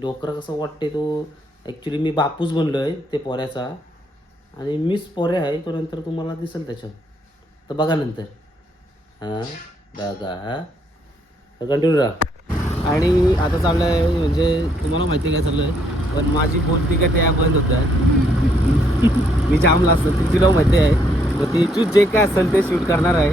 डोकरा कसं वाटते तो ॲक्च्युली मी बापूच बनलो आहे ते पोऱ्याचा. आणि मीच पोरे आहे तो नंतर तुम्हाला दिसेल त्याच्यात. तर बघा नंतर. हां बघा हां कंटिन्यू राहा. आणि आता चाललं आहे म्हणजे तुम्हाला माहिती आहे काय चाललं आहे पण माझी बोलती का या बंद होतं मी जामला असतं ती तुला माहिती आहे मग ती चूज जे काय असेल ते शूट करणार आहे.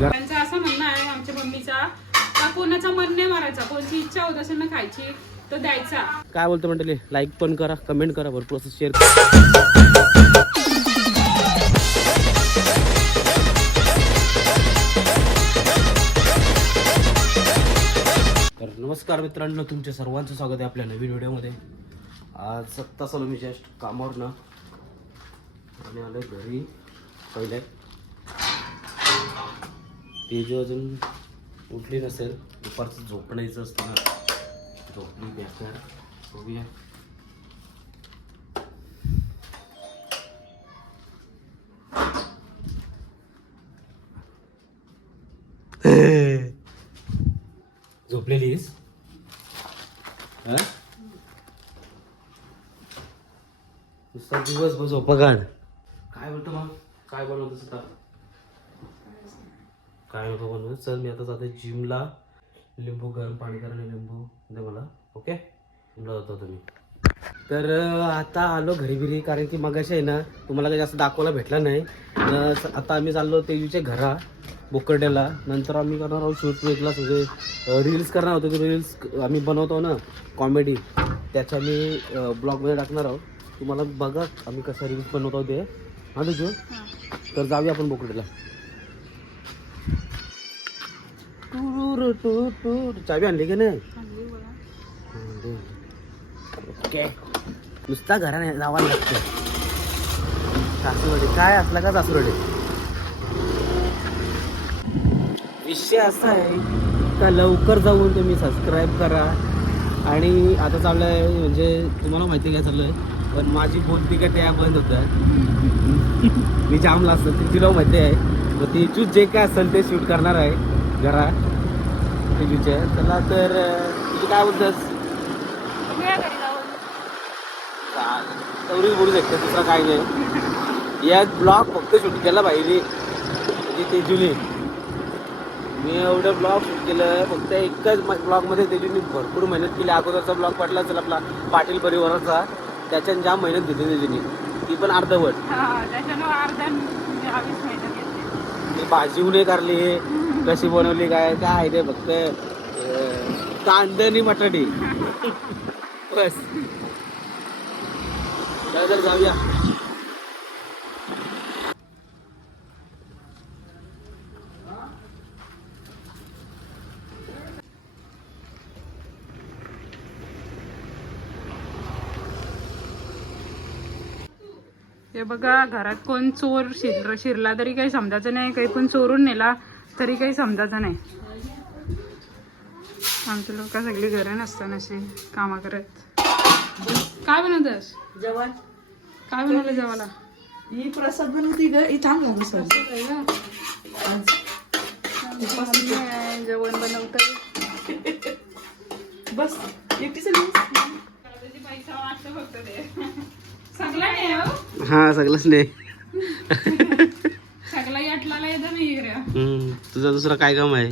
त्यांचं असं म्हणणं आहे आमच्या मम्मीचा का कोणाचा मन नाही मारायचा? कोणची इच्छा होत असेल ना खायची तो द्यायचा. काय बोलतो म्हणते लाईक पण करा कमेंट करा भरपूर असं शेअर करा. तर नमस्कार मित्रांनो तुमच्या सर्वांचं स्वागत आहे आपल्या नवीन व्हिडिओमध्ये. आज सत्ता चालू मी जस्ट कामावर ना आणि आलो घरी पहिले. ते जो अजून उठली नसेल दुपारचं झोपण्याचं असतं ना झोपली बेकार बघूया झोपलेलीस हा? नुसता दिवसभर झोपा काढ काय बोलतो मग काय बनवतोस आता काय नको बनवू चल मी आता जाते जिमला लिंबू गरम पाणी करा लिंबू दे मला ओके तुम्ही. तर आता आलो घरी घरी कारण की मगाशी आहे ना तुम्हाला काही जास्त दाखवायला भेटला नाही. आता आम्ही चाललो तेवीच्या घरा बोकर्ड्याला. नंतर आम्ही करणार आहोत शूट वेगला सगळे रील्स करणार होतो ते रील्स आम्ही बनवतो ना कॉमेडी त्याच्या मी ब्लॉगमध्ये टाकणार आहोत. तुम्हाला बघा आम्ही कशा रील्स बनवतो ते. हा तुझं तर जाऊया आपण बोकर्डीला तू तू टूर चावी आणली की नाही? ओके. नुसता घराने जावा लागतं सासूरवाडी. काय असला का सासूरवाडी? विषय असा आहे का लवकर जाऊन तुम्ही सबस्क्राईब करा. आणि आता चाललं आहे म्हणजे तुम्हाला माहिती काय चाललं आहे पण माझी बोलती का त्या बंद होतं मी जामला असतं. ती तुला माहिती आहे. मग ती जे काय असेल ते शूट करणार आहे. घरा तेजूच्या त्याला तर तुझी काय बोलतस तेवढीच बोलू शकते दुसरा काय नाही. एक ब्लॉग फक्त शूट केला पाहिजे. म्हणजे तेजुली मी एवढं ब्लॉग शूट केलं फक्त एकच ब्लॉगमध्ये तेजुनी भरपूर मेहनत केली. अगोदरचा ब्लॉग पाठला असेल आपला पाटील परिवाराचा त्याच्यात जाम मेहनत घेतली तेजुनी ती पण अर्धवट. त्याच्यानं ती भाजी उन्हे करली कशी बनवली काय काय ते फक्त कांदणी कांदा बटाटी. बस. तर जाऊया. हे बघा घरात कोण चोर शिर शिरला तरी काही समजायचं नाही काही पण चोरून नेला. तरी काही समजायचं नाही. आमची लोक सगळी घरं नसतात अशी कामं करत. काय बनवतस? जेवण. काय बनवलं जेवायला? ही प्रसाद बनवती ग. ही छान झालं सर मम्मी आहे, जेवण बनवतं. बस. एकटीच आहे सगळा नाही हो? हा सगळंच नाही सगळा याटला येतं नाही रे हम्म, तुझं दुसरं काय काम आहे.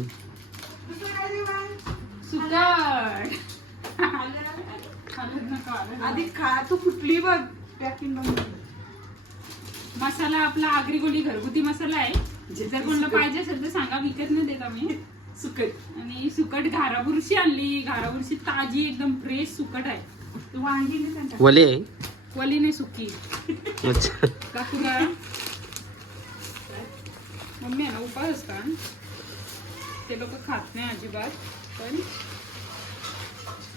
आधी खा तू फुटली बघ. पॅकिंग मसाला आपला आगरी गोली घरगुती मसाला आहे. जर कोणाला पाहिजे असेल तर सांगा विकत नाही देत आम्ही. सुकट. आणि सुकट घाराबुरशी आणली. घाराबुरशी ताजी एकदम फ्रेश सुकट आहे. तू वांगी नाही वली आहे? वली नाही सुकी. अच्छा. काकू का मम्मी आहे ना उपास असतात. ते लोक खात नाही अजिबात पण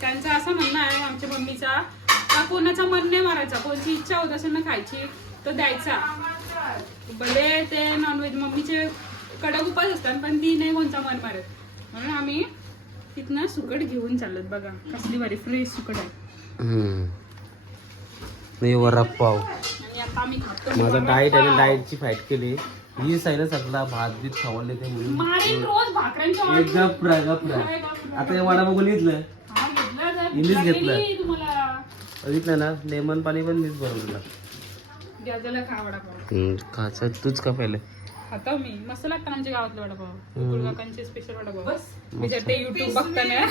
त्यांचं असं म्हणणं आहे आमच्या मम्मीचा का कोणाचा मन नाही मारायचा? कोणची इच्छा होत असेल ना खायची तर द्यायचा. भले ते नॉनव्हेज मम्मीचे कडक उपास असतात पण ती नाही कोणचा मन मारत. म्हणून आम्ही तिथनं सुकट घेऊन चालत बघा कसली भारी फ्रेश सुकट आहे. आम्ही माझा डाएट आहे डाएटची फाईट केली. ही साईड सगळा भात बीत खावले ते मारीन रोज भाकऱ्यांच्या. आता हे वडा बघून घेतलं? हा, घेतलं घेतलं. तुम्हाला. बघितलं ना? लेमन पाणी पण मीच बनवलं खा वडापाव तूच का पहिले. खाता मी. मस्त लागतात आमच्या गावातले वडापाव स्पेशल वडापाव बस. ते युट्यूब बघताना.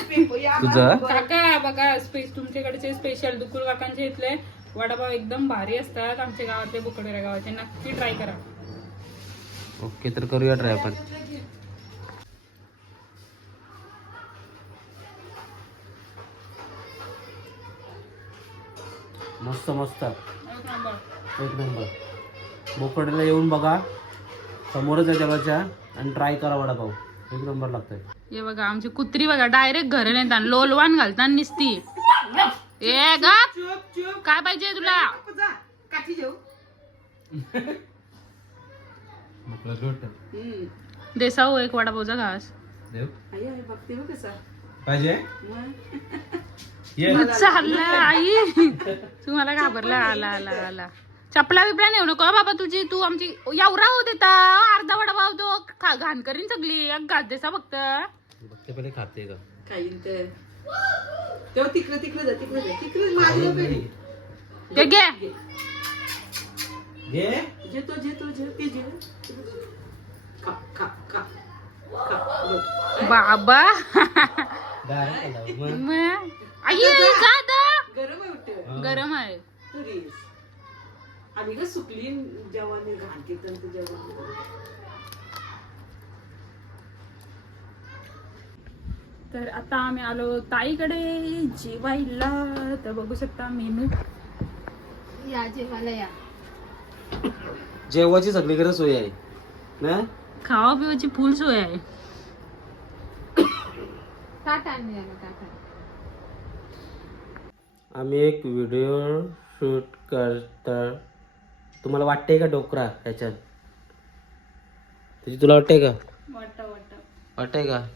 तुझं? काका बघा स्पेस तुमच्याकडचे स्पेशल दुकुळ काकांचे इथले वडापाव एकदम भारी असतात आमच्या गावातले बुकडोऱ्या गावाचे. नक्की ट्राय करा. ओके तर करूया ट्राय आपण. मस्त मस्त. एक नंबर. एक नंबर बोकड्याला येऊन बघा. समोरच आहे देवाच्या आणि ट्राय करा वडापाव. एक नंबर लागतोय. हे बघा आमची कुत्री बघा डायरेक्ट घरी नेतात. लोलवान घालतात निसती. ए गा चुप चुप काय पाहिजे तुला नको जा काठी जेव हम्म. देसाऊ एक वडापावचा घास देव. आई आई बघते बघ कसा. पाहिजे? मग. चाललं आई. तुम्हाला घाबरला आला आला आला. चपला बिपला नेऊ नको हं बाबा तुझी तू आमची एवढा होत देता. अर्धा वडापाव तो. खा घाण करीन सगळी. एक घास देसा फक्त. बघते पहिले खाते का? खाईन तर. तिकडे तिकडे जा तिकडे जा. तिकडे माझ्या पेढी ते घे. घे. जेतो जेतो जे ते जे खा खा. बाबा? गरम आहे गरम आहे. आम्ही का सुकली जेवण घाण केलं तर जेवण तर आता आम्ही आलो ताईकडे जेवायला. तर बघू शकता मेनू. या जेवायला या. जेवायची सगळीकडे सोय आहे. ना? खावा पिवाची फुल सोय आहे. आम्ही एक व्हिडिओ शूट करता. तुम्हाला वाटते का डोकरा ह्याच्यात? त्याची तुला वाटते का? वाटत वाटत. वाटते का?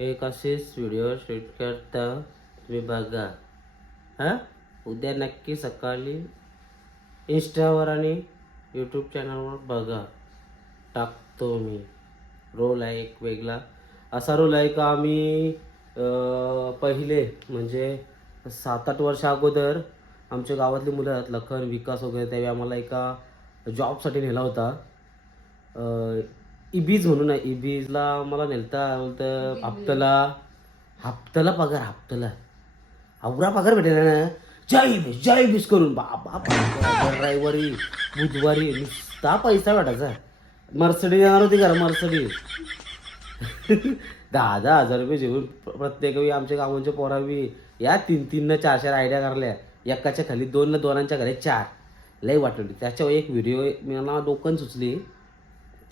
एक असेच व्हिडिओ शूट करता. तुम्ही बघा. हां? उद्या नक्की सकाळी इंस्टावर आणि यूट्यूब चॅनलवर बघा. टाकतो मी. रोल आहे एक वेगळा. असा रोल आहे का आम्ही पहिले म्हणजे सात आठ वर्षा अगोदर आमच्या गावातली मुलं आहेत लखन विकास वगैरे त्यावेळी आम्हाला एका जॉबसाठी नेला होता. इबीज म्हणून आहे. इबीजला मला नेलता बोलतं हप्त्याला हप्त्याला पगार हप्त्याला आवरा पगार भेटेल ना. जय बीस जय बीस करून बाबा रविवारी बुधवारी नुसता पैसा भेटायचा मर्सडी येणार होती का मर्सडी. दहा दहा हजार रुपये जेवून प्रत्येक वेळी आमच्या गावांच्या पोरावी या तीन तीननं चार चार आयडिया करल्या एकाच्या खाली दोन न दोनांच्या घरी चार. लई वाटली. त्याच्यावर एक व्हिडिओ मला डोकन सुचली.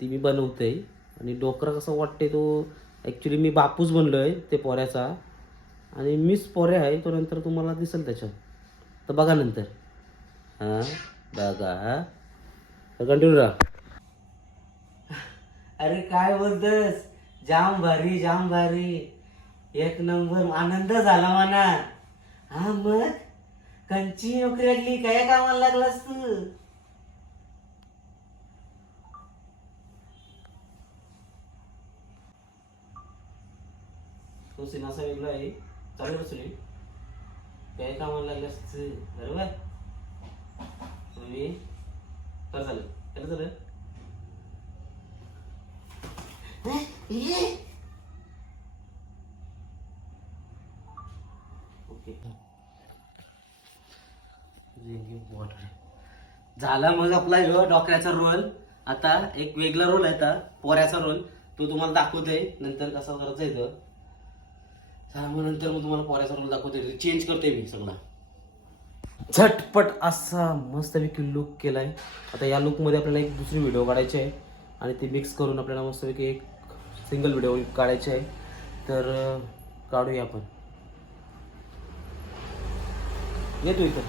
ती मी बनवते आणि डोकरा कसं वाटते तो ॲक्च्युली मी बापूच बनलो आहे ते पोऱ्याचा. आणि मीच पोरे आहे तो नंतर तुम्हाला दिसेल त्याच्यात तर बघा नंतर. हां बघा हां कंटिन्यू राहा. अरे काय बोलतस? जाम भारी जाम भारी. एक नंबर आनंद झाला म्हणा. हा मग? कंची नोकरी लागली काय कामाला लागलास तू? तो सीन असा वेगळा आहे चालेल काय कामाला लागलास तू बरोबर? कर चालेल त्याला चालेल ओके. झाला मग आपला ह्यो डॉक्टरचा रोल आता एक वेगळा रोल आहे आता पोऱ्याचा रोल तो तुम्हाला दाखवते नंतर कसा करायचा येतं मग नंतर मग तुम्हाला पोऱ्याचा रोल दाखवते चेंज करते मी सगळा. झटपट असा मस्तपैकी लुक केलाय. आता या लुकमध्ये आपल्याला एक दुसरी व्हिडिओ काढायची आहे. आणि ती मिक्स करून आपल्याला मस्तपैकी एक सिंगल व्हिडिओ काढायची आहे. तर काढूया आपण. ये तू इथं.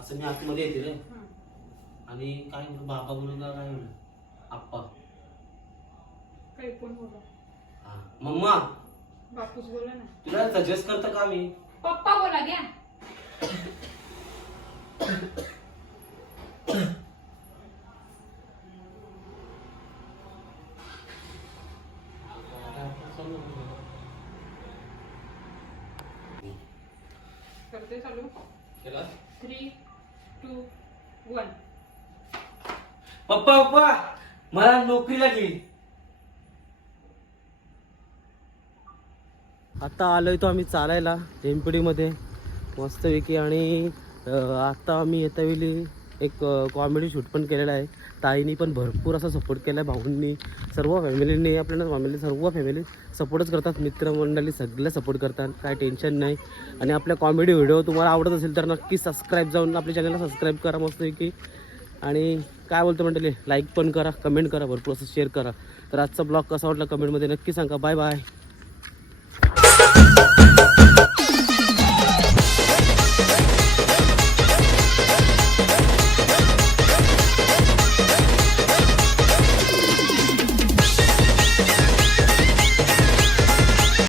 असं मी आतमध्ये येते रे. आणि काय म्हणतो बाबा म्हणून काय म्हणून? आप्पा. काही पण बोला. मम्मा. बापूस बोला ना. तुला सजेस्ट करतो का मी? पप्पा बोला घ्या. करते चालू. थ्री टू वन पप्पा पप्पा. मला नोकरी लागली. आता आलोय तो आम्ही चालायला एमपीडी मस्तपैकी आणि आत्ता आता आम्ही येता वेळी एक कॉमेडी शूट पण केलेला आहे. ताईनी पण भरपूर असा सपोर्ट केला आहे भाऊंनी सर्व फॅमिलीने आपल्याला फॅमिली सर्व फॅमिली सपोर्टच करतात. मित्रमंडळी सगळे सपोर्ट करतात काय टेन्शन नाही. आणि आपल्या कॉमेडी व्हिडिओ तुम्हाला आवडत असेल तर नक्की सबस्क्राईब जाऊन आपल्या चॅनलला सबस्क्राईब करा मस्तपैकी आणि काय बोलतो म्हणते लाईक पण करा कमेंट करा भरपूर असं शेअर करा. तर आजचा ब्लॉग कसा वाटला कमेंटमध्ये नक्की सांगा. Bye bye